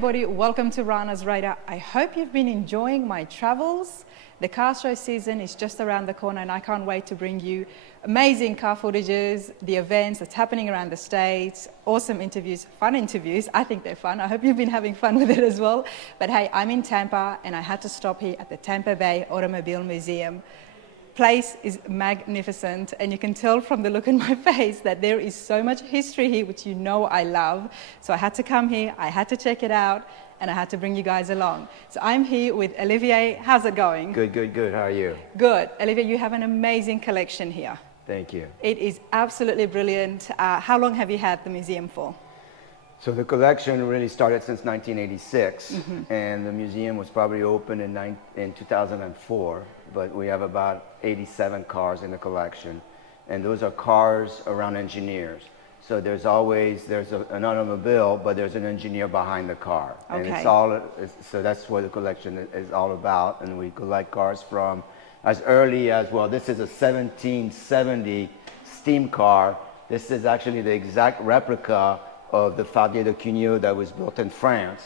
everybody, welcome to Rana's Radar. I hope you've been enjoying my travels. The car show season is just around the corner and I can't wait to bring you amazing car footages, the events that's happening around the States, awesome interviews, fun interviews. I think they're fun. I hope you've been having fun with it as well. But hey, I'm in Tampa and I had to stop here at the Tampa Bay Automobile Museum. Place is magnificent and you can tell from the look in my face that there is so much history here, which you know I love. So I had to come here, I had to check it out, and I had to bring you guys along. So I'm here with Olivier. How's it going? Good, good, good. How are you? Good. Olivier, you have an amazing collection here. Thank you. It is absolutely brilliant. How long have you had the museum for? So the collection really started since 1986, and the museum was probably opened in 2004, but we have about 87 cars in the collection, and those are cars around engineers. So there's an automobile, but there's an engineer behind the car. Okay. And so that's what the collection is all about, and we collect cars from as early as, well, this is a 1770 steam car. This is actually the exact replica of the Fardier de Cugnot that was built in France.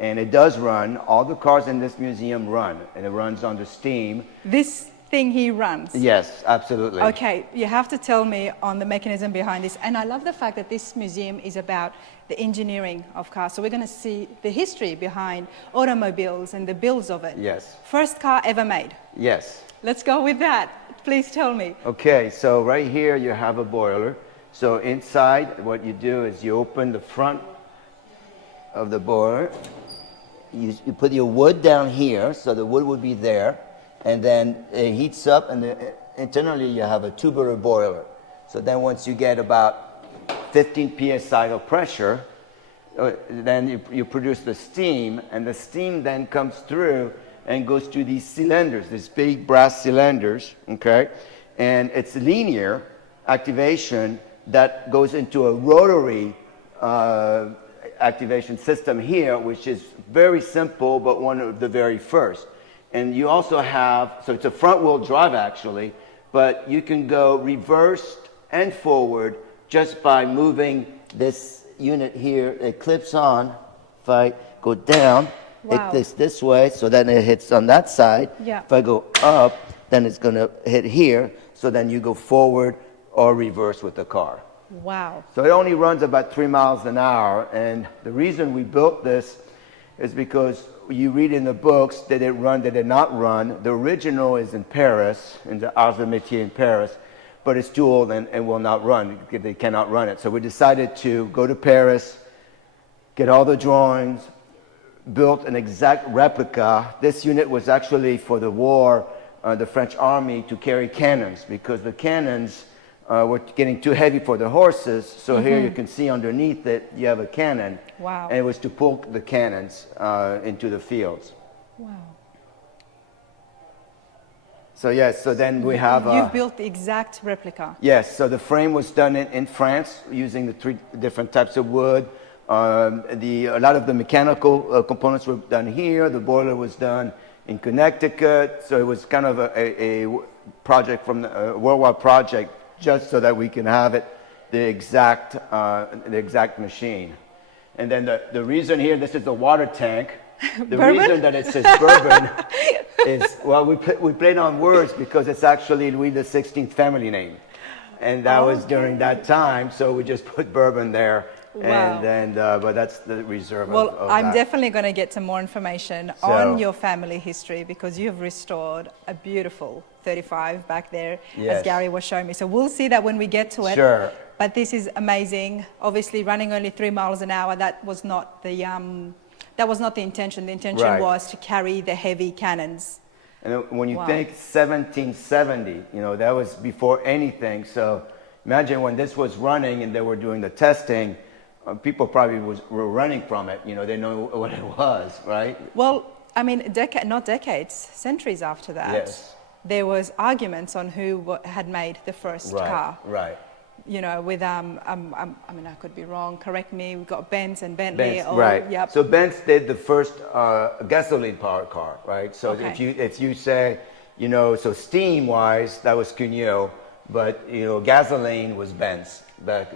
And it does run. All the cars in this museum run, and it runs under steam. This thing he runs? Yes, absolutely. Okay, you have to tell me on the mechanism behind this. And I love the fact that this museum is about the engineering of cars. So we're going to see the history behind automobiles and the builds of it. Yes. First car ever made? Yes. Let's go with that. Please tell me. Okay, so right here you have a boiler. So inside, what you do is you open the front of the boiler. You put your wood down here, so the wood would be there, and then it heats up, and internally you have a tubular boiler. So then once you get about 15 psi of pressure, then you produce the steam, and the steam then comes through and goes to these cylinders, these big brass cylinders, okay? And it's linear activation that goes into a rotary activation system here, which is very simple, but one of the very first. And you also have, so it's a front wheel drive actually, but you can go reversed and forward just by moving this unit here. It clips on. If I go down, wow, it hits this way, so then it hits on that side. Yeah. If I go up, then it's going to hit here, so then you go forward or reverse with the car. Wow. So it only runs about 3 miles an hour, and the reason we built this is because you read in the books, did it run, did it not run? The original is in Paris, in the Arts de Métier in Paris, but it's too old and will not run. They cannot run it. So we decided to go to Paris, get all the drawings, built an exact replica. This unit was actually for the war, the French army, to carry cannons, because the cannons were getting too heavy for the horses. So here you can see underneath it, you have a cannon. Wow. And it was to pull the cannons into the fields. Wow. So yes, so then we have... You've built the exact replica. Yes, so the frame was done in France using the 3 different types of wood. A lot of the mechanical components were done here. The boiler was done in Connecticut. So it was kind of a project from a worldwide project, just so that we can have it the exact machine. And then the reason here, this is the water tank. The reason that it says bourbon is, well, we played on words because it's actually Louis XVI family name. And that was during that time, so we just put bourbon there. Wow. And but that's the reserve well, of I'm that. definitely going to get some more information on your family history, because you have restored a beautiful 35 back there, as Gary was showing me. So we'll see that when we get to it. Sure. But this is amazing. Obviously, running only 3 miles an hour, that was not the intention. The intention was to carry the heavy cannons. And when you think 1770, you know, that was before anything. So imagine when this was running and they were doing the testing, people probably were running from it. You know, they know what it was, right? Well, I mean, not decades, centuries after that, there was arguments on who had made the first car. Right. You know, with I mean, I could be wrong. Correct me. We've got Benz and Bentley. Right. Yep. So Benz did the first gasoline-powered car, right? So if you say, you know, so steam-wise, that was Cugnot, but you know, gasoline was Benz. back.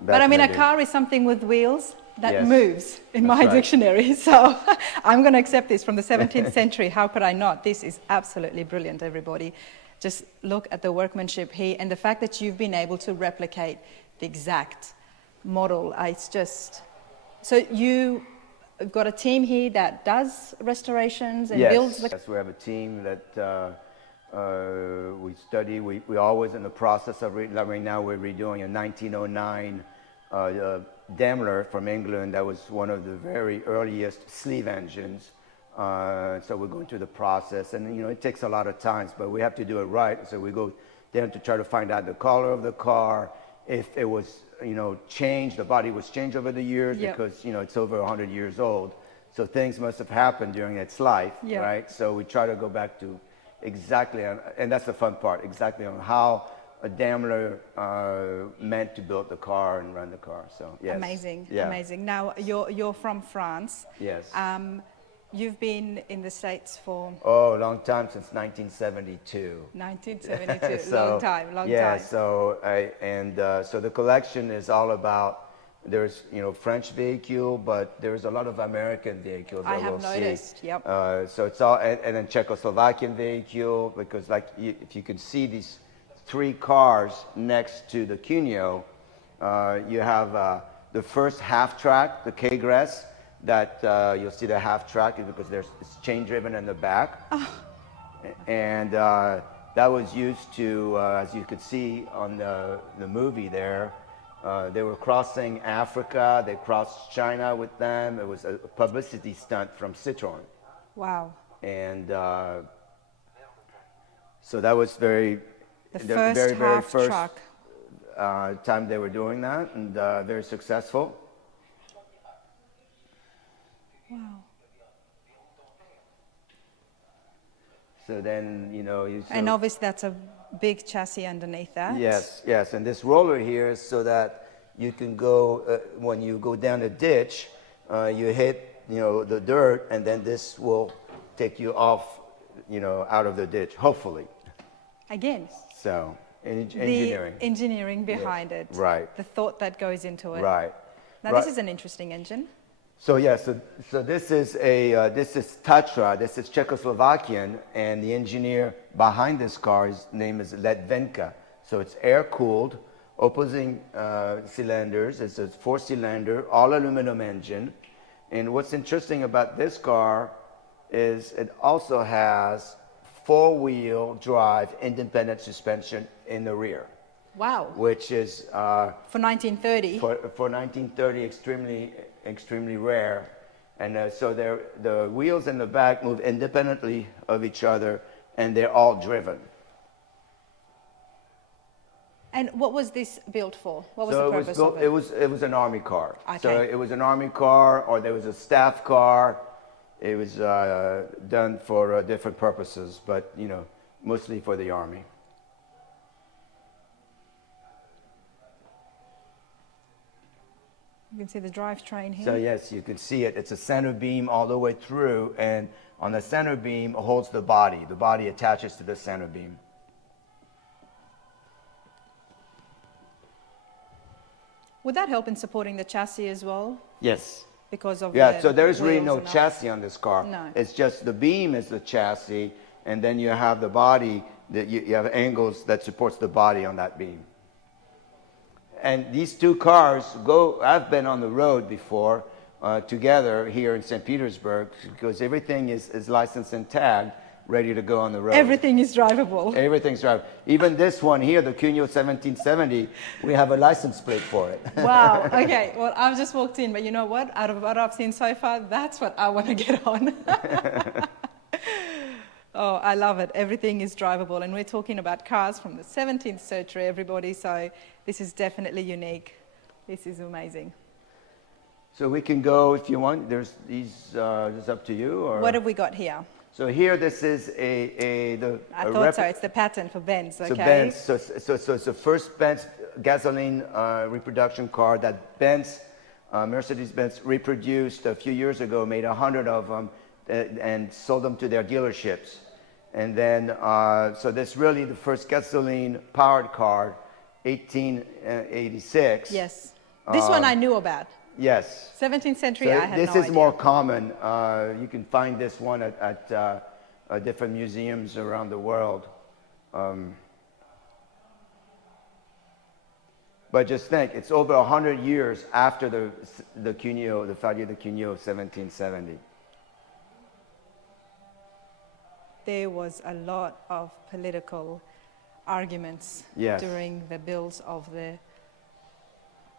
But I in mean, the a day. car is something with wheels that Yes. moves in That's my right. dictionary. So I'm going to accept this from the 17th century. How could I not? This is absolutely brilliant, everybody. Just look at the workmanship here and the fact that you've been able to replicate the exact model. It's just... So you've got a team here that does restorations and builds the... Yes, we have a team that we study. We always in the process of, right now we're redoing a 1909 Daimler from England that was one of the very earliest sleeve engines. So we're going through the process, and you know it takes a lot of time, but we have to do it right. So we go down to try to find out the color of the car, if it was changed, the body was changed over the years, because it's over 100 years old. So things must have happened during its life, right? So we try to go back to exactly, and that's the fun part, exactly on how a Daimler meant to build the car and run the car. So yes. Amazing, amazing. Now you're from France. Yes. You've been in the States for... Oh, a long time, since 1972. 1972, So, long time, long yeah, time. So the collection is all about, there's, French vehicle, but there's a lot of American vehicles that I have we'll noticed, see. yep. So it's all, and then Czechoslovakian vehicle, because if you can see these 3 cars next to the Cugnot, you have the first half track, the K-Gress, that you'll see the half track because it's chain driven in the back. Oh. And that was used to, as you could see on the movie there, they were crossing Africa, they crossed China with them. It was a publicity stunt from Citroën. Wow. And so that was the very half first track. Time they were doing that, and very successful. Wow. So then, And obviously that's a big chassis underneath that. Yes, yes. And this roller here is so that you can go, when you go down a ditch, you hit, the dirt, and then this will take you off, out of the ditch, hopefully. Again. So, engineering. The engineering behind it. Right. The thought that goes into it. Right. Now this is an interesting engine. So yeah, so this is this is Tatra, this is Czechoslovakian, and the engineer behind this car, his name is Ledvenka. So it's air-cooled, opposing cylinders. It's a 4-cylinder, all aluminum engine. And what's interesting about this car is it also has 4-wheel drive independent suspension in the rear. Wow. Which is for 1930. For 1930, extremely rare. And so the wheels in the back move independently of each other, and they're all driven. And what was this built for? What was So the purpose of it? It was an army car. Okay. So it was an army car, or there was a staff car. It was done for different purposes, but mostly for the army. You can see the drivetrain here. So yes, you can see it. It's a center beam all the way through, and on the center beam holds the body. The body attaches to the center beam. Would that help in supporting the chassis as well? Yes. Because of so there's really no wheels chassis on this car. No. It's just the beam is the chassis, and then you have the body, that you have angles that supports the body on that beam. And these 2 cars I've been on the road before together here in St. Petersburg, because everything is licensed and tagged, ready to go on the road. Everything is drivable. Everything's drivable. Even this one here, the Cugnot 1770, we have a license plate for it. Wow. Okay. Well, I've just walked in, but you know what? Out of what I've seen so far, that's what I want to get on. Oh, I love it. Everything is drivable. And we're talking about cars from the 17th century, everybody. So this is definitely unique. This is amazing. So we can go if you want. There's these, it's up to you. Or? What have we got here? So here, this is I thought so. It's the patent for Benz, okay? So Benz, so it's the first Benz gasoline reproduction car that Mercedes-Benz reproduced a few years ago, made 100 of them, and sold them to their dealerships. And then, so that's really the first gasoline-powered car 1886. Yes. This one I knew about. Yes. 17th century, So I had this no is idea. more common. You can find this one at different museums around the world. But just think, it's over 100 years after the Cugnot, the failure of the Cugnot of 1770. There was a lot of political arguments Yes. during the builds of the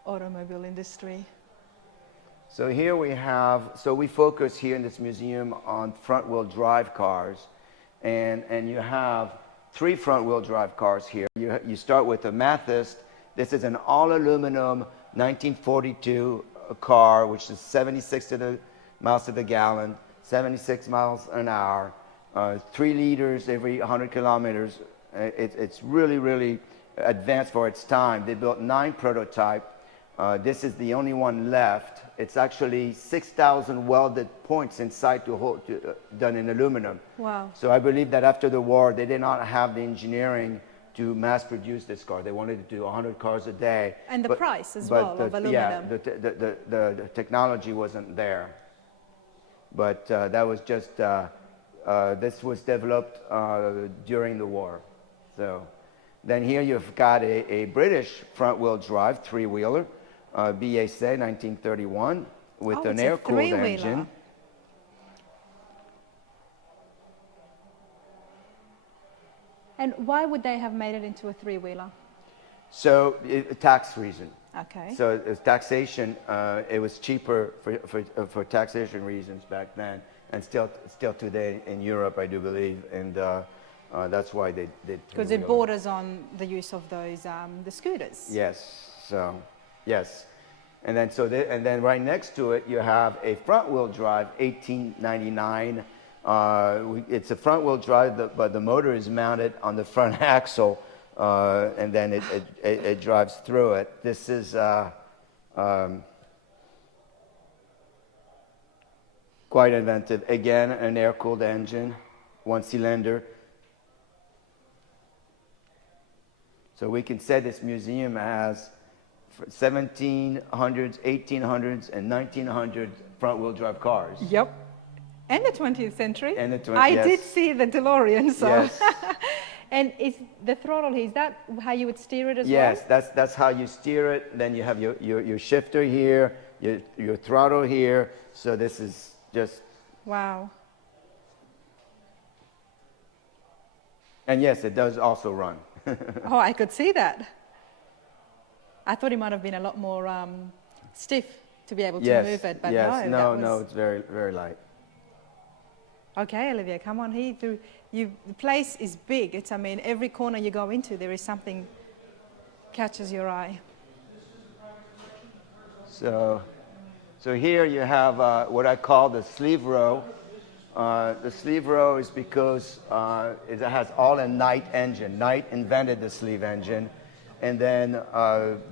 automobile industry. So here we have, so we focus here in this museum on front-wheel drive cars, and you have 3 front-wheel drive cars here. You start with the Mathis. This is an all-aluminum 1942 car, which is 76 miles to the gallon, 76 miles an hour, 3 liters every 100 kilometers. It's really, really advanced for its time. They built 9 prototypes. This is the only one left. It's actually 6,000 welded points inside done in aluminum. Wow. So I believe that after the war, they did not have the engineering to mass produce this car. They wanted to do 100 cars a day. And the price as well of aluminum. Yeah, the technology wasn't there. But that was just, this was developed during the war. So then here you've got a British front-wheel drive 3-wheeler, BAC 1931, with an air-cooled engine. And why would they have made it into a 3-wheeler? So, tax reason. Okay. So, it's taxation. It was cheaper for taxation reasons back then, and still today in Europe, I do believe, and that's why they did. Because it borders on the use of those the scooters. Yes. So, yes, and then and then right next to it, you have a front-wheel drive 1899. It's a front-wheel drive, but the motor is mounted on the front axle, and then it drives through it. This is quite inventive. Again, an air-cooled engine, 1 cylinder. So we can say this museum has 1700s, 1800s, and 1900s front-wheel drive cars. Yep. And the 20th century. And the 20th, I yes. did see the DeLorean, so. Yes. And is the throttle here, is that how you would steer it as Yes, well? that's how you steer it. Then you have your shifter here, your throttle here. So this is just... Wow. And yes, it does also run. Oh, I could see that. I thought it might have been a lot more stiff to be able to move it, but yes. no, it's very, very light. Okay, Olivia, come on here. The place is big. It's, I mean, every corner you go into, there is something catches your eye. So here you have what I call the sleeve row. The sleeve row is because it has all a Knight engine. Knight invented the sleeve engine, and then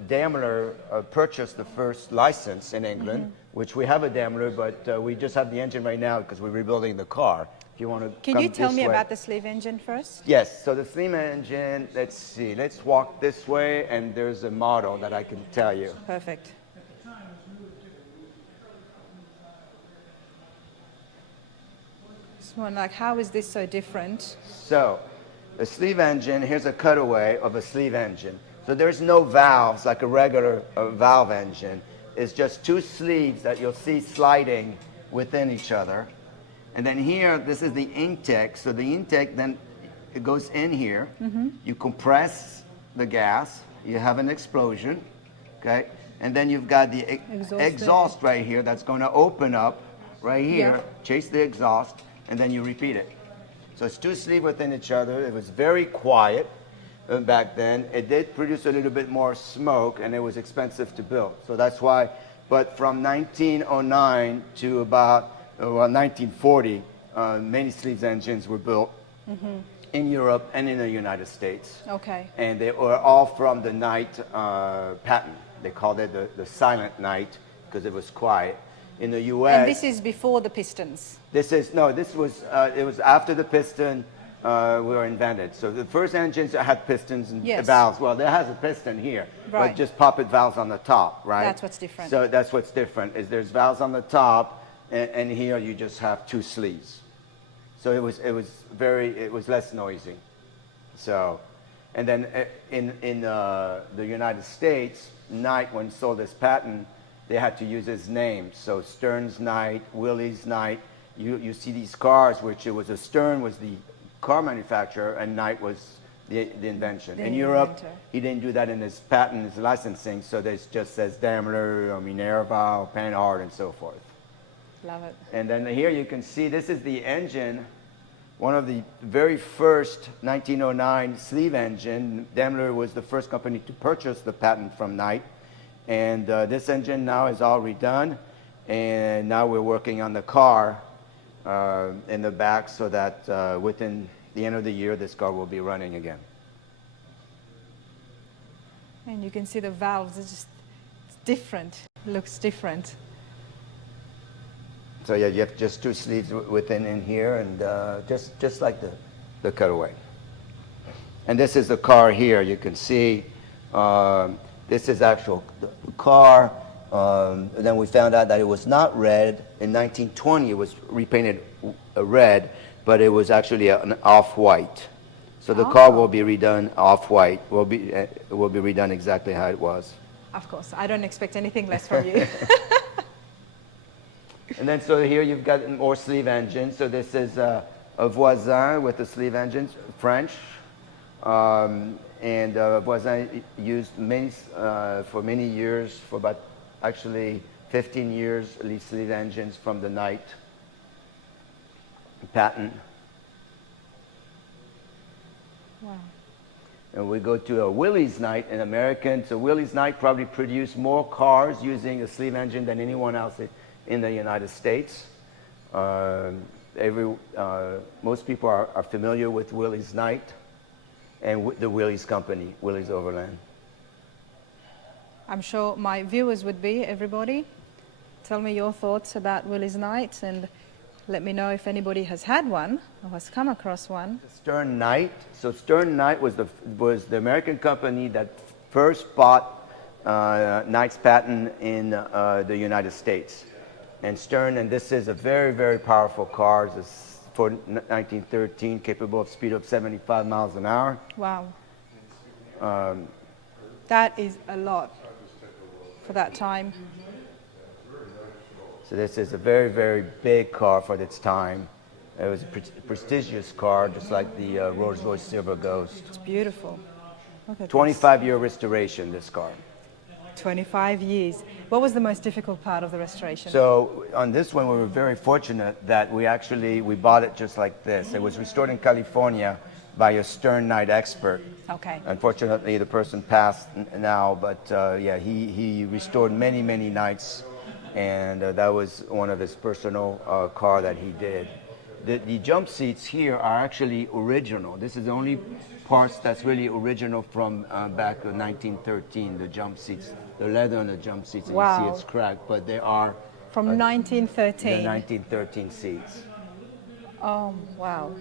Daimler purchased the first license in England, which we have a Daimler, but we just have the engine right now because we're rebuilding the car. If you want to Can you tell me about the sleeve engine first? Yes, so the sleeve engine, let's see, let's walk this way, and there's a model that I can tell you. Perfect. One, like, how is this so different? So, the sleeve engine, here's a cutaway of a sleeve engine. So there's no valves like a regular valve engine. It's just 2 sleeves that you'll see sliding within each other. And then here, this is the intake. So the intake, then it goes in here. You compress the gas. You have an explosion, okay? And then you've got the exhaust right here that's going to open up right here, chase the exhaust, and then you repeat it. So it's 2 sleeves within each other. It was very quiet back then. It did produce a little bit more smoke, and it was expensive to build. So that's why, but from 1909 to about 1940, many sleeves engines were built in Europe and in the United States. Okay. And they were all from the Knight patent. They called it the silent Knight because it was quiet. In the U.S. And this is before the pistons? This was, it was after the piston. were invented. So the first engines had pistons and Yes. valves. Well, there has a piston here, Right. but just poppet valves on the top, right? That's what's different. So that's what's different, is there's valves on the top, and here you just have two sleeves. So it was less noisy. So, and then in the United States, Knight, when he sold this patent, they had to use his name. So Stern's Knight, Willies Knight. You see these cars, which it was Stern was the car manufacturer, and Knight was the invention. The in Europe, inventor. he didn't do that in his patent, his licensing, so this just says Daimler, or Minerva, Panhard, and so forth. Love it. And then here you can see this is the engine, one of the very first 1909 sleeve engine. Daimler was the first company to purchase the patent from Knight. And this engine now is all redone, and now we're working on the car in the back so that within the end of the year, this car will be running again. And you can see the valves, it's different, looks different. So yeah, you have just two sleeves within in here, and just like the cutaway. And this is the car here. You can see this is actual car. Then we found out that it was not red. In 1920, it was repainted red, but it was actually an off-white. So the car will be redone off-white. Will be redone exactly how it was. Of course, I don't expect anything less from you. And then so here you've got more sleeve engines. So this is a Voisin with the sleeve engines, French. And Voisin used for many years, for about actually 15 years, these sleeve engines from the Knight patent. Wow. And we go to a Willies Knight, an American. So Willies Knight probably produced more cars using a sleeve engine than anyone else in the United States. Most people are familiar with Willies Knight and the Willies Company, Willies Overland. I'm sure my viewers would be, everybody. Tell me your thoughts about Willies Knight, and let me know if anybody has had one or has come across one. Stern Knight. So Stern Knight was the American company that first bought Knight's patent in the United States. And Stern, and this is a very, very powerful car. It's for 1913, capable of speed of 75 miles an hour. Wow. That is a lot for that time. So this is a very, very big car for its time. It was a prestigious car, just like the Rolls-Royce Silver Ghost. It's beautiful. Look at 25-year restoration, this car. 25 years. What was the most difficult part of the restoration? So on this one, we were very fortunate that we bought it just like this. It was restored in California by a Stern Knight expert. Okay. Unfortunately, the person passed now, but yeah, he restored many, many Knights, and that was one of his personal car that he did. The jump seats here are actually original. This is the only parts that's really original from back in 1913, the jump seats, the leather on the jump seats. And Wow. you see it's cracked, but they are From the 1913. 1913 seats. Oh, wow.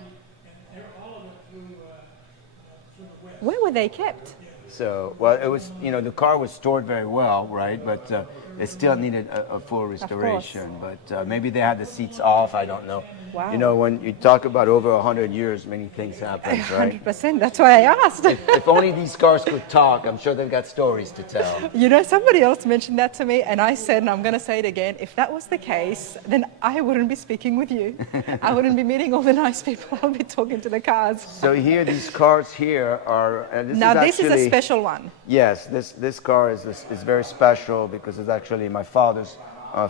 Where were they kept? So, well, it was, the car was stored very well, right? But it still needed a full restoration. But maybe they had the seats off, I don't know. Wow. When you talk about over 100 years, many things happen, right? 100%, that's why I asked. If only these cars could talk, I'm sure they've got stories to tell. Somebody else mentioned that to me, and I said, and I'm going to say it again, if that was the case, then I wouldn't be speaking with you. I wouldn't be meeting all the nice people. I'll be talking to the cars. So here, these cars here are... This is a special one. Yes, this car is very special because it's actually my father's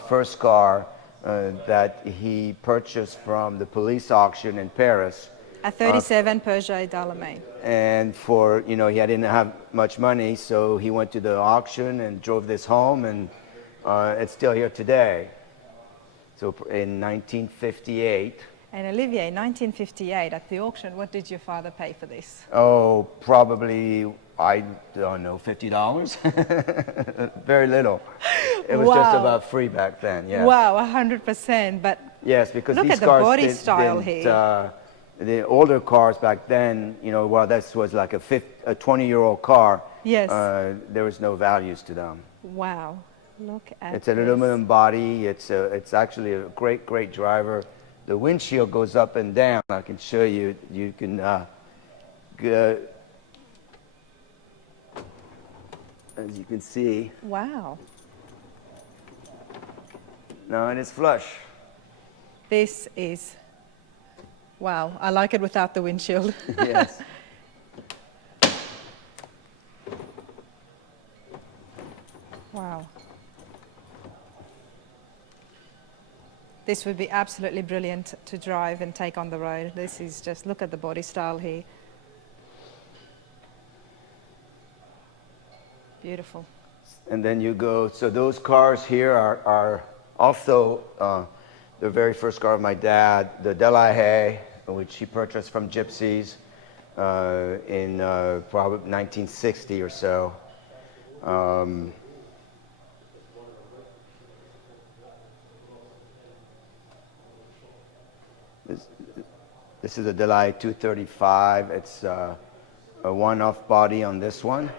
first car that he purchased from the police auction in Paris. A 37 Peugeot Dallarmet. And he didn't have much money, so he went to the auction and drove this home, and it's still here today. So in 1958. And Olivier, 1958, at the auction, what did your father pay for this? Oh, probably, I don't know, $50? Very little. It was just about free back then, yes. Wow, 100%. But yes, because look these at the cars body style here. the older cars back then, you know, while this was like a 20-year-old car, Yes. there was no values to them. Wow. Look at It's an this. aluminum body. It's actually a great driver. The windshield goes up and down. I can show you. You can go, as you can see. Wow. No, and it's flush. This is, wow, I like it without the windshield. Yes. Wow. This would be absolutely brilliant to drive and take on the road. This is just, look at the body style here. Beautiful. And then you go, so those cars here are also the very first car of my dad, the Delahaye, which he purchased from Gypsies in probably 1960 or so. This is a Delahaye 235. It's a one-off body on this one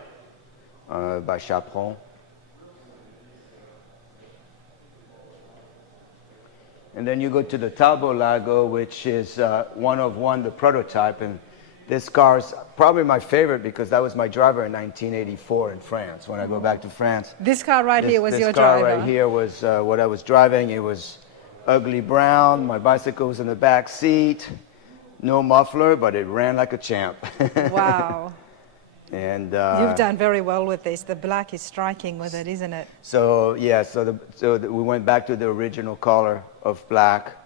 by Chaperon. And then you go to the Talbot Lago, which is one of one, the prototype. And this car is probably my favorite because that was my driver in 1984 in France, when I go back to France. This car right here was your driver? This car right here was what I was driving. It was ugly brown. My bicycle was in the back seat. No muffler, but it ran like a champ. Wow. And you've done very well with this. The black is striking with it, isn't it? So yeah, we went back to the original color of black,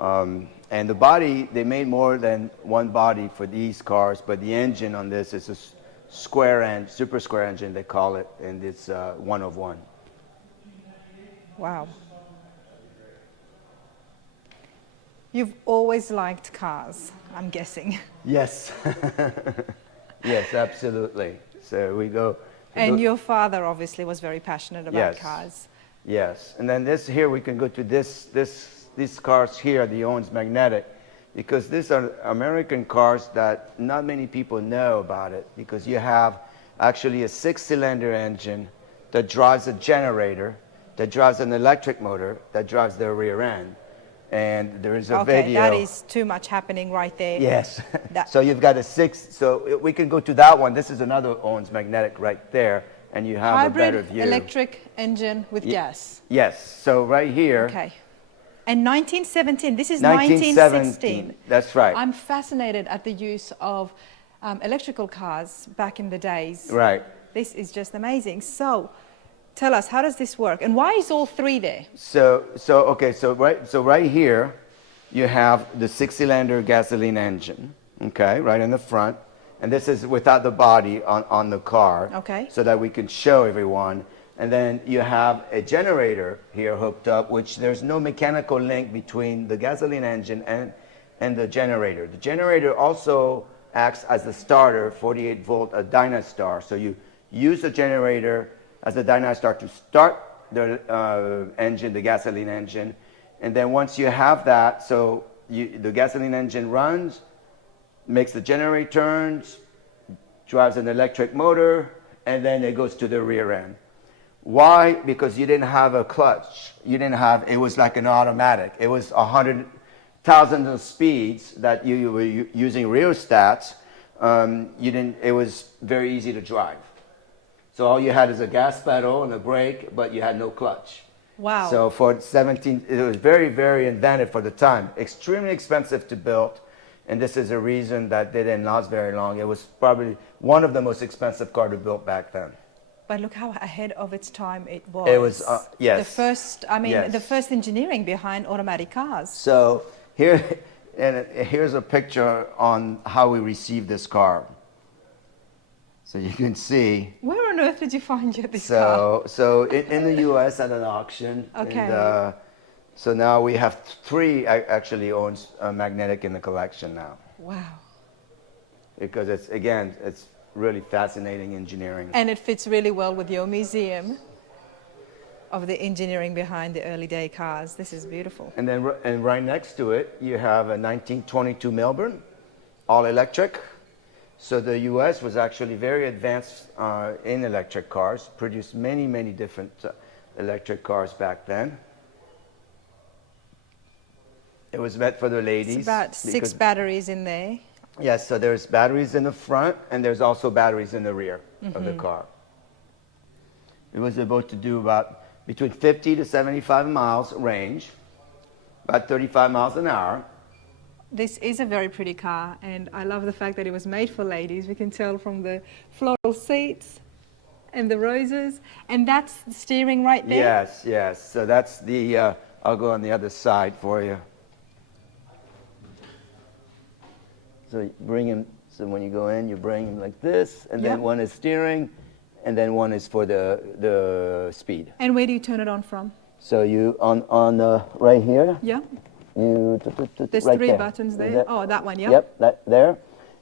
and the body, they made more than one body for these cars, but the engine on this is a square end, super square engine they call it, and it's one of one. Wow. You've always liked cars, I'm guessing. Yes. Yes, absolutely. So we go. And your father obviously was very passionate about Yes. cars. Yes, and then this here, we can go to these cars here, the Owens Magnetic, because these are American cars that not many people know about it, because you have actually a 6-cylinder engine that drives a generator, that drives an electric motor, that drives the rear end. And there is a video. Okay, that is too much happening right there. Yes. So you've got a 6, so we can go to that one. This is another Owens Magnetic right there, and you have a better Hybrid view. electric engine with gas. Yes, so right here. Okay. And 1917, this is 1916. That's right. I'm fascinated at the use of electrical cars back in the days. Right. This is just amazing. So tell us, how does this work? And why is all three there? So right here, you have the 6-cylinder gasoline engine, okay, right in the front. And this is without the body on the car. Okay. So that we can show everyone. And then you have a generator here hooked up, which there's no mechanical link between the gasoline engine and the generator. The generator also acts as the starter, 48 volt, a Dynastar. So you use the generator as a Dynastar to start the engine, the gasoline engine. And then once you have that, so the gasoline engine runs, makes the generator turns, drives an electric motor, and then it goes to the rear end. Why? Because you didn't have a clutch. It was like an automatic. It was 100,000 of speeds that you were using rheostats. It was very easy to drive. So all you had is a gas pedal and a brake, but you had no clutch. Wow. So for 17, it was very, very inventive for the time. Extremely expensive to build. And this is a reason that they didn't last very long. It was probably one of the most expensive cars to build back then. But look how ahead of its time it was. It was, yes. The first, Yes. the first engineering behind automatic cars. So here's a picture on how we received this car. So you can see. Where on earth did you find this car? So in the U.S. at an auction. Okay. And, so now we have 3 actually Owens Magnetic in the collection now. Wow. Because it's really fascinating engineering. And it fits really well with your museum of the engineering behind the early day cars. This is beautiful. And then right next to it, you have a 1922 Milburn. all electric. So the US was actually very advanced in electric cars, produced many, many different electric cars back then. It was meant for the ladies. It's about 6 batteries in there. Yes, so there's batteries in the front and there's also batteries in the rear of the car. It was able to do about between 50 to 75 miles range, about 35 miles an hour. This is a very pretty car, and I love the fact that it was made for ladies. We can tell from the floral seats and the roses, and that's the steering right there? Yes, yes. So that's the, I'll go on the other side for you. So you bring him, so when you go in, you bring him like this, and then one is steering, and then one is for the speed. And where do you turn it on from? So you, on right here. Yeah. You, There's right 3 there. buttons there. Oh, that one, yeah. Yep, that there.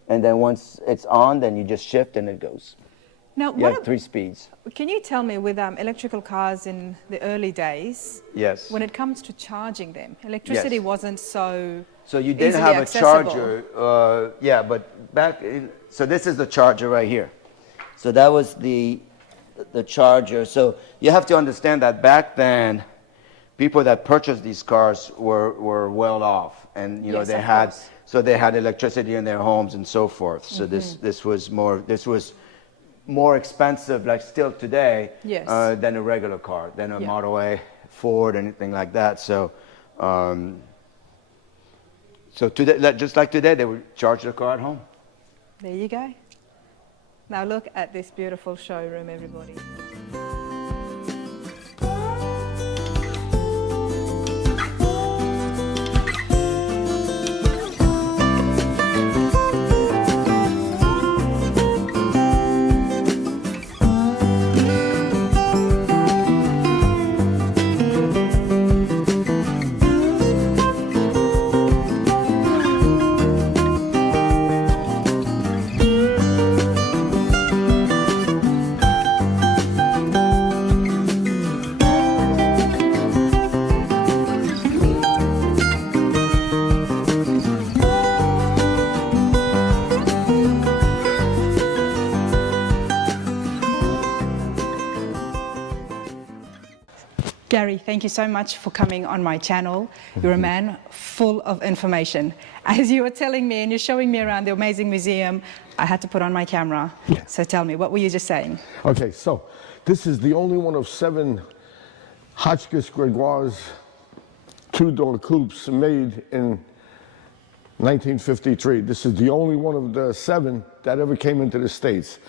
And then once it's on, then you just shift and it goes. Now, You have 3 speeds. Can you tell me, with electrical cars in the early days, Yes. when it comes to charging them, electricity wasn't so So you didn't easily have a accessible. charger, yeah, but back in, so this is the charger right here. So that was the charger. So you have to understand that back then, people that purchased these cars were well off, and you know they had electricity in their homes and so forth. So this was more expensive, like still today, than a regular car, than a Model A, Ford, anything like that. So. So today, just like today, they would charge the car at home. There you go. Now look at this beautiful showroom, everybody. Gary, thank you so much for coming on my channel. You're a man full of information. As you were telling me and you're showing me around the amazing museum, I had to put on my camera. Yeah. So tell me, what were you just saying? Okay, so this is the only one of 7 Hotchkiss Gregoire's 2-door coupes made in 1953. This is the only one of the 7 that ever came into the States.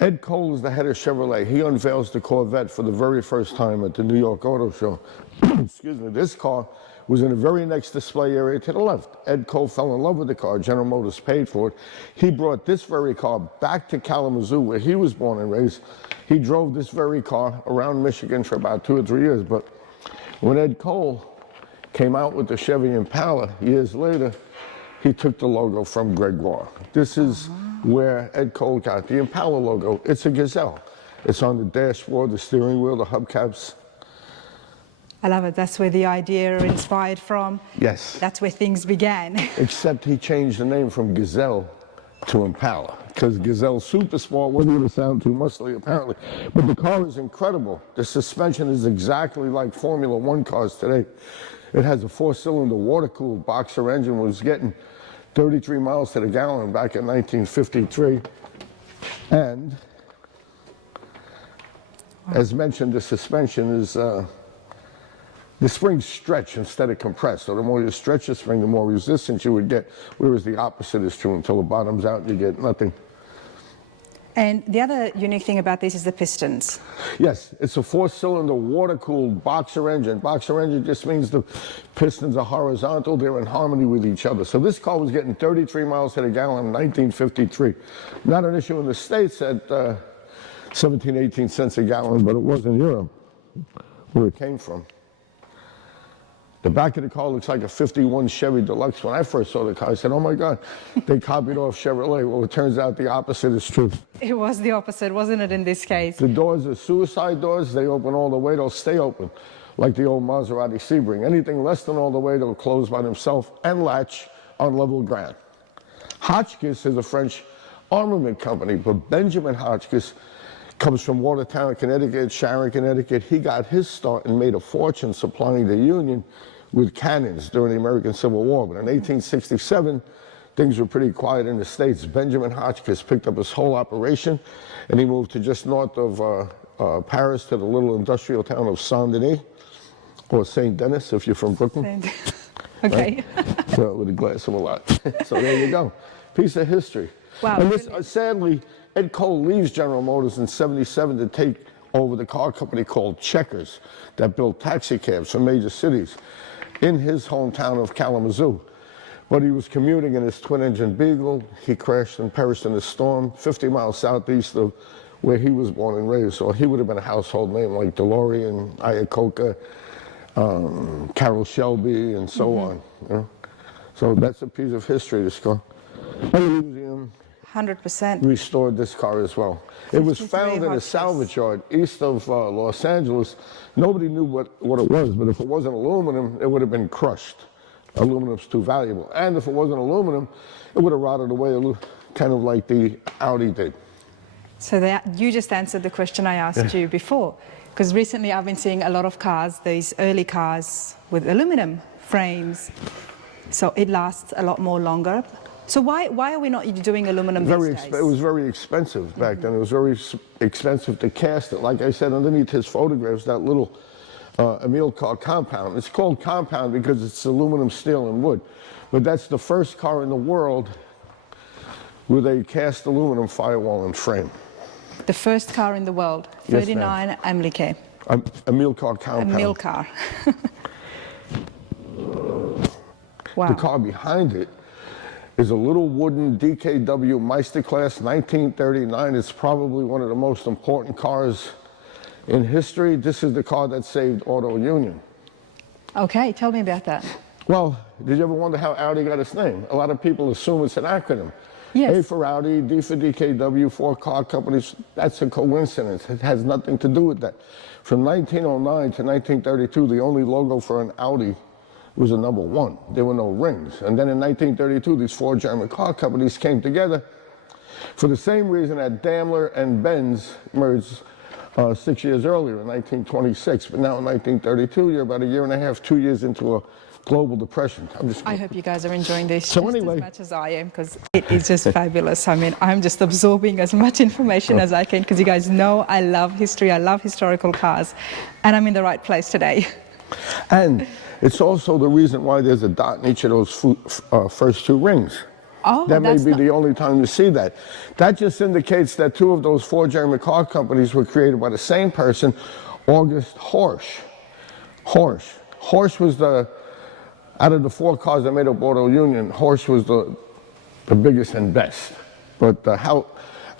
Ed Cole is the head of Chevrolet. He unveils the Corvette for the very first time at the New York Auto Show. Excuse me. This car was in the very next display area to the left. Ed Cole fell in love with the car. General Motors paid for it. He brought this very car back to Kalamazoo, where he was born and raised. He drove this very car around Michigan for about 2 or 3 years. But when Ed Cole came out with the Chevy Impala years later, he took the logo from Gregoire. This is where Ed Cole got the Impala logo. It's a Gazelle. It's on the dashboard, the steering wheel, the hubcaps. I love it. That's where the idea inspired from. Yes. That's where things began. Except he changed the name from Gazelle to Impala, because Gazelle Super Sport wasn't going to sound too muscly, apparently. But the car is incredible. The suspension is exactly like Formula One cars today. It has a 4-cylinder water-cooled boxer engine, was getting 33 miles to the gallon back in 1953. And as mentioned, the suspension is, the springs stretch instead of compress. So the more you stretch the spring, the more resistance you would get, whereas the opposite is true. Until it bottoms out, you get nothing. And the other unique thing about this is the pistons. Yes, it's a 4-cylinder water-cooled boxer engine. Boxer engine just means the pistons are horizontal, they're in harmony with each other. So this car was getting 33 miles to the gallon in 1953. Not an issue in the States at 17, 18 cents a gallon, but it was in Europe, where it came from. The back of the car looks like a 51 Chevy Deluxe. When I first saw the car, I said, oh my God, they copied off Chevrolet. Well, it turns out the opposite is true. It was the opposite, wasn't it, in this case? The doors are suicide doors. They open all the way. They'll stay open, like the old Maserati Sebring. Anything less than all the way, they'll close by themselves and latch on level ground. Hotchkiss is a French armament company, but Benjamin Hotchkiss comes from Watertown, Connecticut, Sharon, Connecticut. He got his start and made a fortune supplying the Union with cannons during the American Civil War. But in 1867, things were pretty quiet in the States. Benjamin Hotchkiss picked up his whole operation, and he moved to just north of Paris to the little industrial town of Saint-Denis, or St. Denis if you're from Brooklyn. Okay. Right? Well, with a glass of a lot. So there you go. Piece of history. Wow. And this, sadly, Ed Cole leaves General Motors in '77 to take over the car company called Checkers that built taxi cabs for major cities in his hometown of Kalamazoo. But he was commuting in his twin-engine Beagle. He crashed and perished in a storm 50 miles southeast of where he was born and raised. So he would have been a household name like DeLorean, Iacocca, Carroll Shelby, and so on. You know? So that's a piece of history, this car. And the museum 100%. restored this car as well. It was found in a salvage yard east of Los Angeles. Nobody knew what it was, but if it wasn't aluminum, it would have been crushed. Aluminum's too valuable. And if it wasn't aluminum, it would have rotted away, kind of like the Audi did. So you just answered the question I asked you before. Because recently I've been seeing a lot of cars, these early cars with aluminum frames. So it lasts a lot more longer. So why are we not doing aluminum these days? It was very expensive back then. It was very expensive to cast it. Like I said, underneath his photographs, that little Emil car compound. It's called compound because it's aluminum, steel, and wood. But that's the first car in the world with a cast aluminum firewall and frame. The first car in the world, 39 Amlique. Emil car compound. Emil car. Wow. The car behind it is a little wooden DKW Meister Class 1939. It's probably one of the most important cars in history. This is the car that saved Auto Union. Okay, tell me about that. Well, did you ever wonder how Audi got its name? A lot of people assume it's an acronym. Yes. A for Audi, D for DKW, 4 car companies. That's a coincidence. It has nothing to do with that. From 1909 to 1932, the only logo for an Audi was a number 1. There were no rings. And then in 1932, these 4 German car companies came together for the same reason that Daimler and Benz merged 6 years earlier in 1926. But now in 1932, you're about a year and a half, 2 years into a global depression. I hope you guys are enjoying this so just anyway, as much as I am, because it is just fabulous. I mean, I'm just absorbing as much information as I can, because you guys know I love history, I love historical cars, and I'm in the right place today. And it's also the reason why there's a dot in each of those first 2 rings. Oh, that may be the only time you see that. That just indicates that 2 of those 4 German car companies were created by the same person, August Horch. Horch was out of the 4 cars that made up Auto Union, Horch was the biggest and best. But how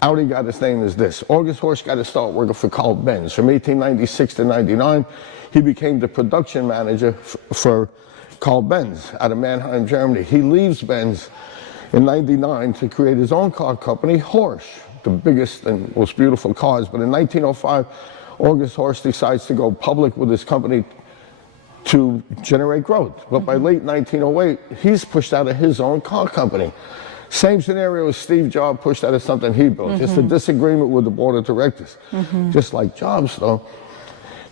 Audi got its name is this. August Horch got to start working for Carl Benz. From 1896 to 99, he became the production manager for Carl Benz out of Mannheim, Germany. He leaves Benz in 99 to create his own car company, Horch, the biggest and most beautiful cars. But in 1905, August Horch decides to go public with his company to generate growth. But by late 1908, he's pushed out of his own car company. Same scenario as Steve Jobs pushed out of something he built, just a disagreement with the board of directors. Just like Jobs, though,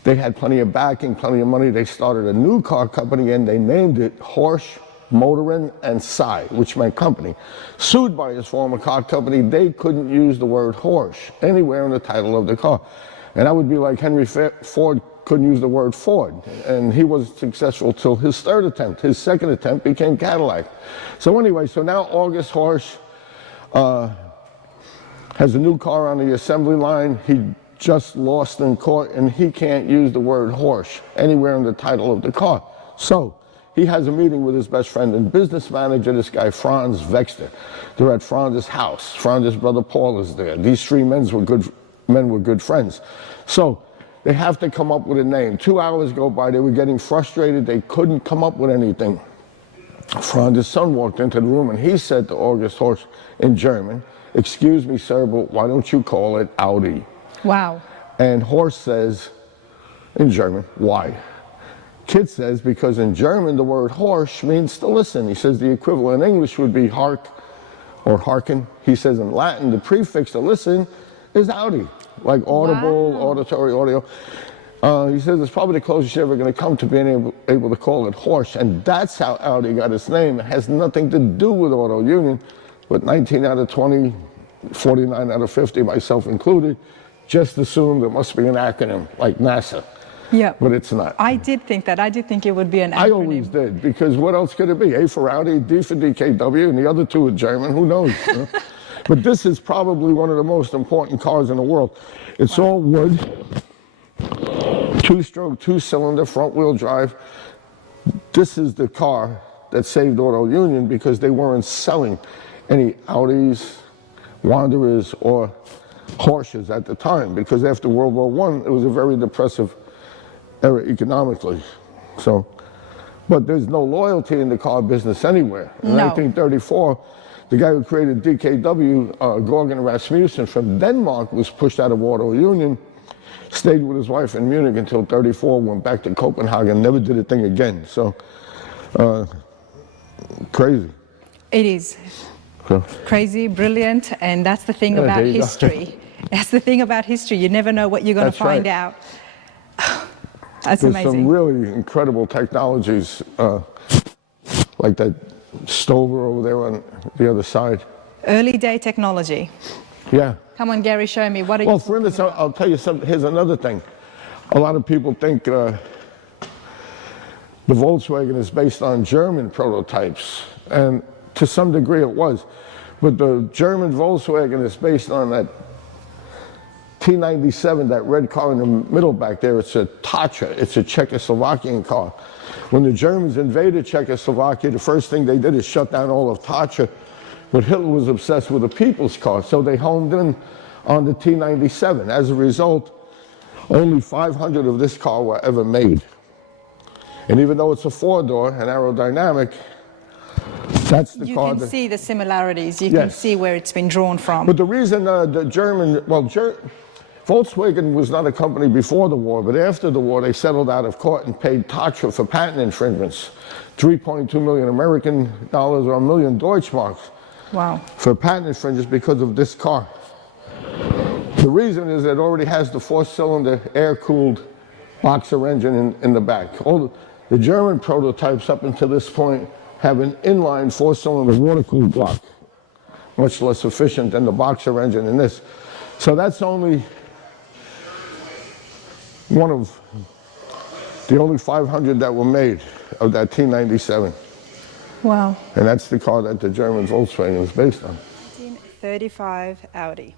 they had plenty of backing, plenty of money. They started a new car company and they named it Horch, Motoren, and Cy, which meant company. Sued by his former car company, they couldn't use the word Horch anywhere in the title of the car. And that would be like Henry Ford couldn't use the word Ford, and he wasn't successful till his 3rd attempt. His 2nd attempt became Cadillac. So anyway, so now August Horch has a new car on the assembly line. He just lost in court, and he can't use the word Horch anywhere in the title of the car. So he has a meeting with his best friend and business manager, this guy Franz Wexter. They're at Franz's house. Franz's brother Paul is there. These 3 men were good friends. So they have to come up with a name. 2 hours go by, they were getting frustrated, they couldn't come up with anything. Franz's son walked into the room and he said to August Horch in German, "Excuse me, sir, but why don't you call it Audi?" Wow. And Horch says in German, "Why?" Kid says, because in German the word Horch means to listen. He says the equivalent in English would be hark or hearken. He says in Latin, the prefix to listen is Audi, like audible, auditory, audio. He says it's probably the closest you're ever going to come to being able to call it horse, and that's how Audi got its name. It has nothing to do with Auto Union, but 19 out of 20, 49 out of 50, myself included, just assumed it must be an acronym, like NASA. Yeah. But it's not. I did think that. I did think it would be an acronym. I always did, because what else could it be? A for Audi, D for DKW, and the other two are German, who knows? You know? But this is probably one of the most important cars in the world. It's all wood, two-stroke, two-cylinder, front-wheel drive. This is the car that saved Auto Union because they weren't selling any Audis, Wanderers, or Porsches at the time, because after World War I, it was a very depressive era economically. So, but there's no loyalty in the car business anywhere. In 1934, the guy who created DKW, Gorgon Rasmussen from Denmark, was pushed out of Auto Union, stayed with his wife in Munich until 34, went back to Copenhagen, never did a thing again. So, crazy. It is. Crazy, brilliant, and that's the thing about history. That's the thing about history. You never know what you're going to find out. That's amazing. There's some really incredible technologies, like that Stover over there on the other side. Early day technology. Yeah. Come on, Gary, show me. What are you Well, for instance, I'll tell you something. Here's another thing. A lot of people think the Volkswagen is based on German prototypes, and to some degree it was. But the German Volkswagen is based on that T97, that red car in the middle back there. It's a Tatra. It's a Czechoslovakian car. When the Germans invaded Czechoslovakia, the first thing they did is shut down all of Tatra. But Hitler was obsessed with a people's car, so they homed in on the T97. As a result, only 500 of this car were ever made. And even though it's a four-door and aerodynamic, that's the car. You can see the similarities. You can see where it's been drawn from. But the reason the German, Volkswagen was not a company before the war, but after the war, they settled out of court and paid Tatra for patent infringements. 3.2 million American dollars or $1 million Deutschmarks. Wow. For patent infringements because of this car. The reason is it already has the four-cylinder air-cooled boxer engine in the back. All the German prototypes up until this point have an inline four-cylinder water-cooled block, much less efficient than the boxer engine in this. So that's only one of the only 500 that were made of that T97. Wow. And that's the car that the German Volkswagen is based on. 1935 Audi.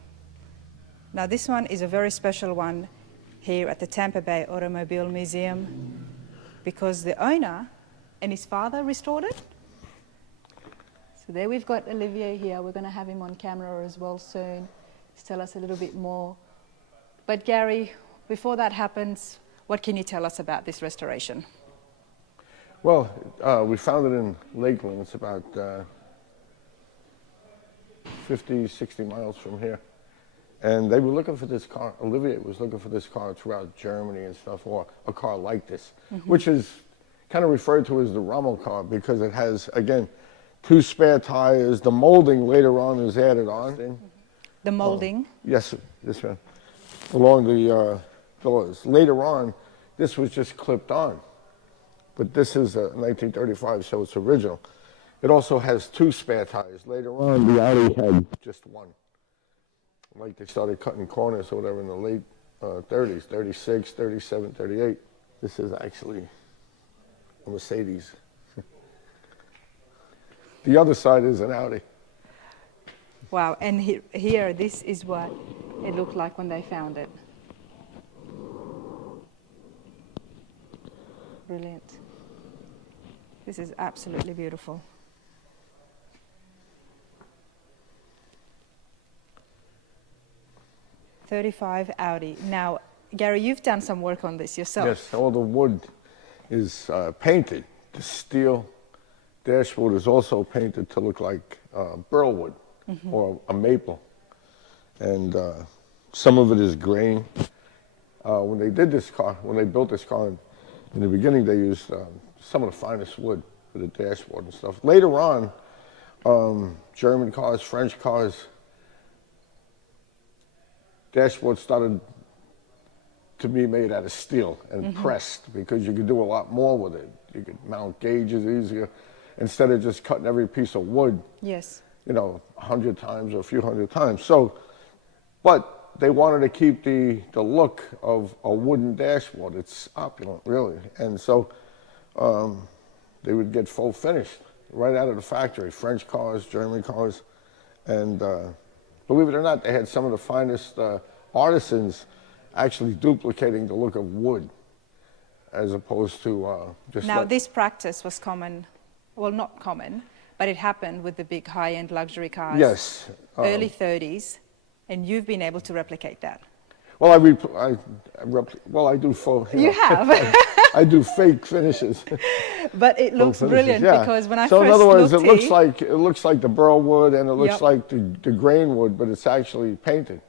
Now this one is a very special one here at the Tampa Bay Automobile Museum because the owner and his father restored it. So there we've got Olivier here. We're going to have him on camera as well soon to tell us a little bit more. But Gary, before that happens, what can you tell us about this restoration? Well, we found it in Lakeland. It's about 50, 60 miles from here. And they were looking for this car. Olivier was looking for this car throughout Germany and stuff, or a car like this, which is kind of referred to as the Rommel car because it has, again, two spare tires. The molding later on is added on. The molding? Yes, this one. Along the doors. Later on, this was just clipped on. But this is 1935, so it's original. It also has two spare tires. Later on, the Audi had just one. Like they started cutting corners or whatever in the late 30s, 36, 37, 38. This is actually a Mercedes. The other side is an Audi. Wow, and here, this is what it looked like when they found it. Brilliant. This is absolutely beautiful. '35 Audi. Now, Gary, you've done some work on this yourself. Yes, all the wood is painted. The steel dashboard is also painted to look like burl wood or a maple. And some of it is grain. When they did this car, when they built this car, in the beginning they used some of the finest wood for the dashboard and stuff. Later on, German cars, French cars, dashboards started to be made out of steel and pressed because you could do a lot more with it. You could mount gauges easier instead of just cutting every piece of wood, Yes. you know, 100 times or a few hundred times. So, but they wanted to keep the look of a wooden dashboard. It's opulent, really. And so they would get full finished right out of the factory, French cars, German cars. And believe it or not, they had some of the finest artisans actually duplicating the look of wood as opposed to just Now, this practice was common, well, not common, but it happened with the big high-end luxury cars. Yes. Early 30s, and you've been able to replicate that. Well, I do full. You have. I do fake finishes. But it looks Full finishes, brilliant yeah. because when I so first in other words, looked it looks like the burl wood and it looks Yep. like the grain wood, but it's actually painted.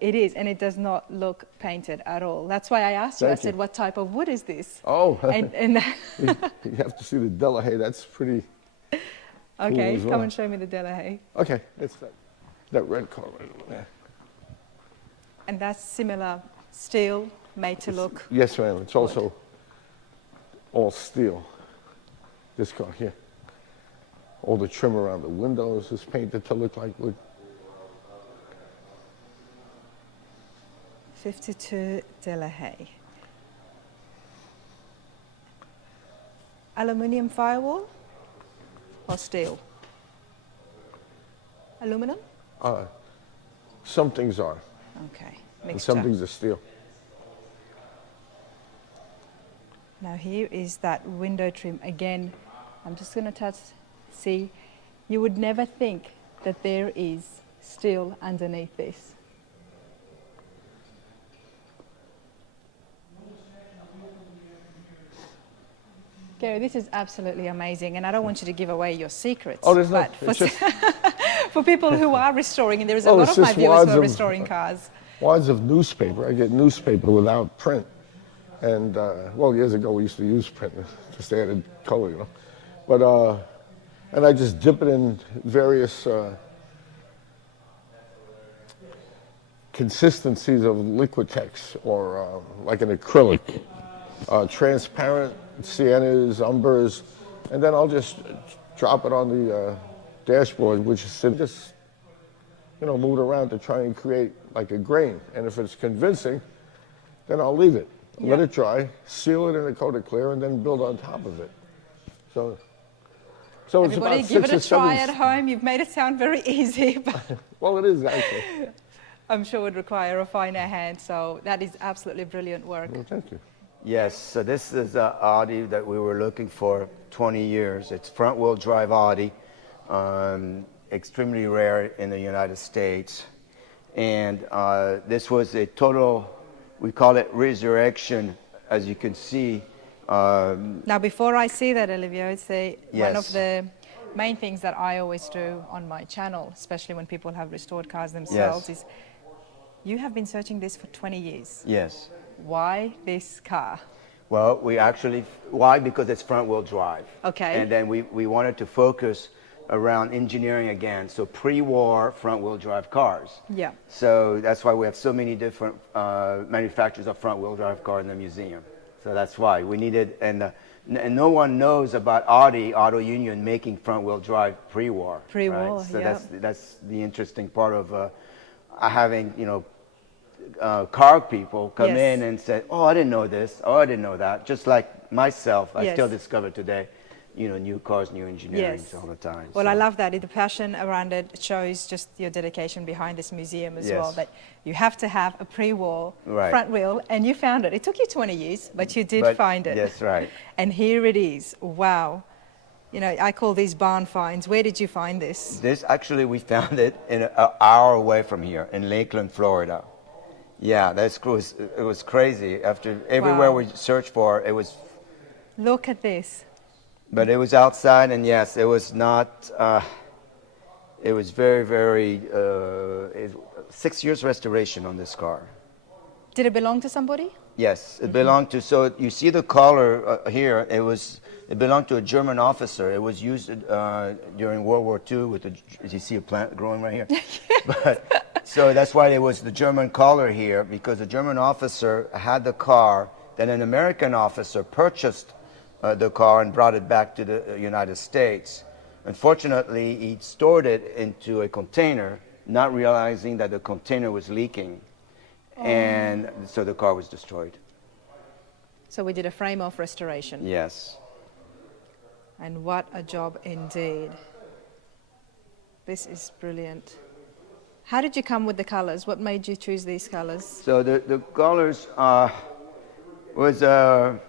it is, and it does not look painted at all. That's why I asked you. Thank I said, you. "What type of wood is this?" Oh, And you have to see the Delahaye. That's pretty. okay, as come well. and show me the Delahaye. Okay, it's that red car right there. And that's similar steel, made to look. Yes, ma'am. It's also all steel. This car here. All the trim around the windows is painted to look like wood. 52 Delahaye. Aluminium firewall or steel? Aluminum? Some things are, Okay, and mixture. some things are steel. Now here is that window trim again. I'm just going to touch, see, you would never think that there is steel underneath this. Gary, this is absolutely amazing, and I don't want you to give away your secrets. Oh, there's no. but for, It's just for people who are restoring, and there's a Oh, lot it's of my just viewers wads who are of- restoring cars. wads of newspaper. I get newspaper without print. And, well, years ago we used to use print, just added color, you know. But, and I just dip it in various consistencies of Liquitex or like an acrylic, transparent siennas, umbers, and then I'll just drop it on the dashboard, which is just, you know, move it around to try and create like a grain. And if it's convincing, then I'll leave it. Let Yeah. it dry, seal it in a coat of clear, and then build on top of it. So it's Everybody, about give it 6 a or try 7. at home. You've made it sound very easy, but Well, it is actually. I'm sure it would require a finer hand. So that is absolutely brilliant work. Well, thank you. Yes, so this is an Audi that we were looking for 20 years. It's front-wheel drive Audi, extremely rare in the United States. And this was a total, we call it resurrection, as you can see. Now, before I see that, Olivia, it's one of Yes. the main things that I always do on my channel, especially when people have restored cars themselves, is you have been searching this for 20 years. Yes. Why this car? Well, we actually, why? Because it's front-wheel drive. Okay. And then we wanted to focus around engineering again, so pre-war front-wheel drive cars. Yeah. So that's why we have so many different manufacturers of front-wheel drive car in the museum. So that's why we needed, and no one knows about Audi Auto Union making front-wheel drive pre-war. Pre-war, right? So yeah. that's the interesting part of having, you know, car people come Yes. in and say, oh, I didn't know this, oh, I didn't know that. Just like myself, I Yes. still discover today, you know, new cars, new engineering Yes. all the time. Well, so. I love that. The passion around it shows just your dedication behind this museum as well, Yes. that you have to have a pre-war Right. front wheel, and you found it. It took you 20 years, but you did But- find it. That's right. And here it is. Wow. You know, I call these barn finds. Where did you find this? This actually, we found it in an hour away from here in Lakeland, Florida. Yeah, it was crazy. After everywhere Wow. we searched for, it was, Look at this. but it was outside, and yes, it was not. It was very, very. 6 years restoration on this car. Did it belong to somebody? Yes, it belonged to, so you see the collar here, it belonged to a German officer. It was used during World War II with the, as you see a plant growing right here? But, so that's why there was the German collar here, because the German officer had the car, then an American officer purchased the car and brought it back to the United States. Unfortunately, he stored it into a container, not realizing that the container was leaking. And so the car was destroyed. So we did a frame-off restoration. Yes. And what a job indeed. This is brilliant. How did you come with the colors? What made you choose these colors? So the colors was a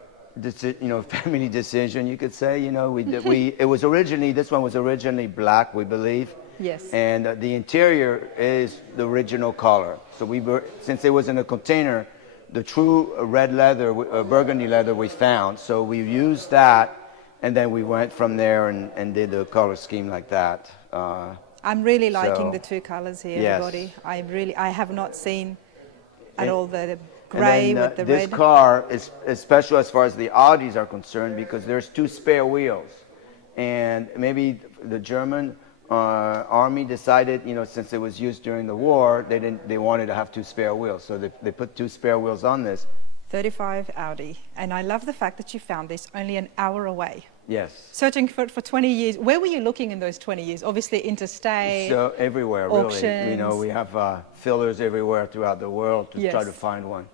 family decision, you could say. You know, it was originally, this one was originally black, we believe. Yes. And the interior is the original color. So since it was in a container, the true red leather, burgundy leather we found. So we used that, and then we went from there and did the color scheme like that. I'm really liking the two colors here, yes. everybody. I have not seen at all the gray with the red. This car is special as far as the Audis are concerned because there's 2 spare wheels. And maybe the German Army decided, since it was used during the war, they wanted to have 2 spare wheels, so they put 2 spare wheels on this. 35 Audi, and I love the fact that you found this only an hour away. Yes. Searching for it for 20 years. Where were you looking in those 20 years? Obviously interstate. So everywhere, auctions. really. We have fillers everywhere throughout the world to try to find one.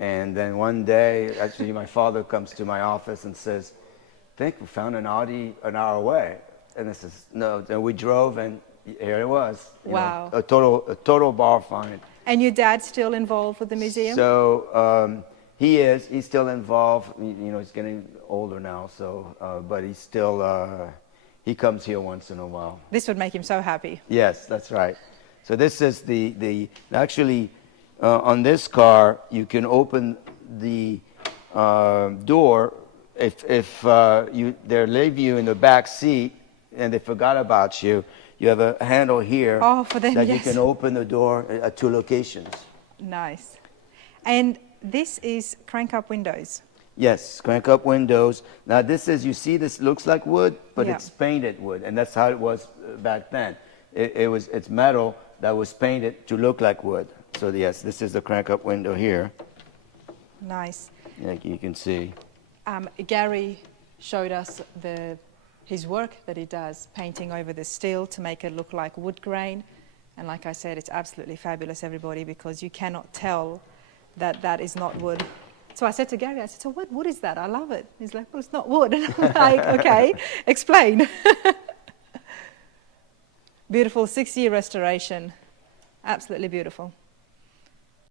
And then one day, actually, my father comes to my office and says, "I think we found an Audi an hour away." And this is and we drove, and here it was. Wow! A total bar find. And your dad's still involved with the museum? So he's still involved. He's getting older now. So, but he's still he comes here once in a while. This would make him so happy. Yes, that's right. So this is actually on this car you can open the door if they leave you in the back seat. And they forgot about you, you have a handle here for them, that you can open the door at 2 locations. Nice. And this is crank-up windows. Yes, crank-up windows. Now this looks like wood, but it's painted wood, and that's how it was back then. It's metal that was painted to look like wood. So yes, this is the crank-up window here. Nice. Like you can see. Gary showed us his work that he does, painting over the steel to make it look like wood grain. And like I said, it's absolutely fabulous, everybody, because you cannot tell that is not wood. So I said to Gary, so what wood is that? I love it. He's like, well, it's not wood. And I'm like, okay, explain. Beautiful 6-year restoration. Absolutely beautiful.